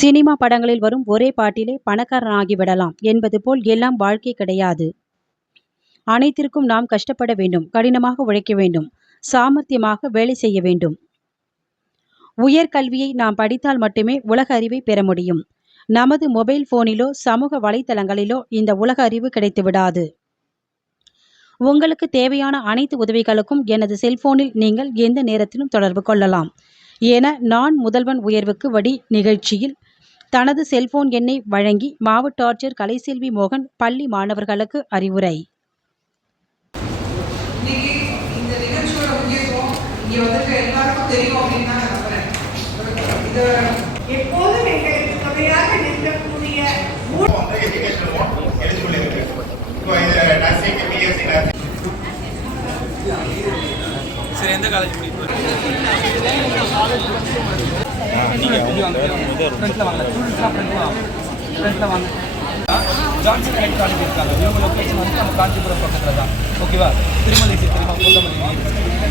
Cinema படங்களில் வரும் ஒரே பாட்டிலே பணக்காரனாகி விடலாம் என்பது போல் எல்லாம் வாழ்க்கை கிடையாது. அனைத்திற்கும் நாம் கஷ்டப்பட வேண்டும் கடினமாக உழைக்க வேண்டும் சாமர்த்தியமாக வேலை செய்ய வேண்டும். உயர்கல்வியை நாம் படித்தால் மட்டுமே உலக அறிவை பெற முடியும். நமது மொபைல் போனிலோ சமூக வலைத்தளங்களிலோ இந்த உலக அறிவு கிடைத்து விடாது உங்களுக்கு தேவையான அனைத்து உதவிகளுக்கும் எனது செல்போனில் நீங்கள் எந்த நேரத்திலும் தொடர்பு கொள்ளலாம். என நான் முதல்வன் உயர்வுக்கு வடி நிகழ்ச்சியில் தனது செல்போன் எண்ணை வழங்கி மாவட்ட ஆட்சியர் கலைசெல்வி மோகன் பள்ளி மாணவர்களுக்கு அறிவுரை. சரி எந்த காலேஜ் நீங்கள் ஃப்ரெண்ட்ஸில் வாங்க வாங்க ஜான்சன் எலக்ட்ரானிக் இருக்காங்க இவங்க லொக்கேஷன் வந்து நம்ம காஞ்சிபுரம் பக்கத்தில் தான் ஓகேவா திருமலை தெரியுமா பூந்தமல்லி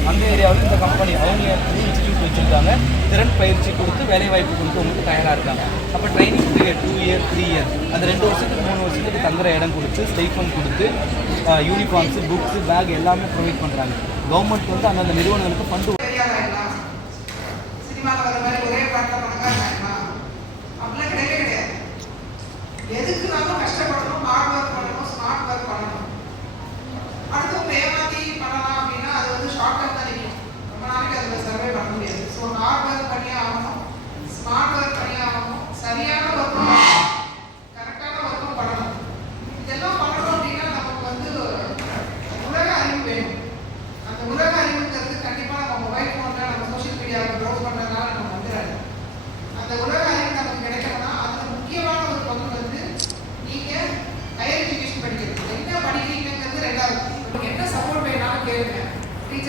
அந்த ஏரியாவில் இந்த கம்பெனி அவங்க இன்ஸ்டியூட் வச்சுருக்காங்க திறன் பயிற்சி கொடுத்து வேலை வாய்ப்பு கொடுத்து உங்களுக்கு தயாராக இருக்காங்க அப்போ training period two year three year அந்த ரெண்டு வருஷத்துக்கு மூணு வருஷத்துக்கு தங்குற இடம் கொடுத்து ஸ்டைஃபன் கொடுத்து யூனிஃபார்ம்ஸு புக்ஸு பேக் எல்லாமே ப்ரொவைட் பண்ணுறாங்க கவர்மெண்ட் வந்து அந்தந்த நிறுவனங்களுக்கு ஃபண்டு எதுக்குனாலும் கஷ்டப்படணும் ஹார்ட் ஒர்க் பண்ணணும் ஸ்மார்ட் ஒர்க் பண்ணணும்.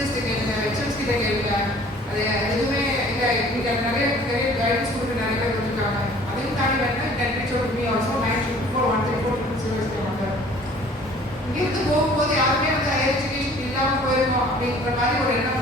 டீச்சர்ஸ்கிட்ட கேளுங்க ஹெச்எம்ஸ் கிட்ட கேளுங்க. அது எதுவுமே இல்லை இன்னைக்கு நிறைய நிறைய கைடன்ஸ் கொடுத்து நிறைய பேர் கொடுத்துருக்காங்க அதையும் தாண்டி வேணா can reach out me also nine four one three four service பண்ணுவாங்க இங்கிருந்து போகும்போது யாருமே வந்து ஹையர் எஜுகேஷன் இல்லாமல் போயிருக்கோம் அப்படிங்கிற மாதிரி ஒரு எண்ணம்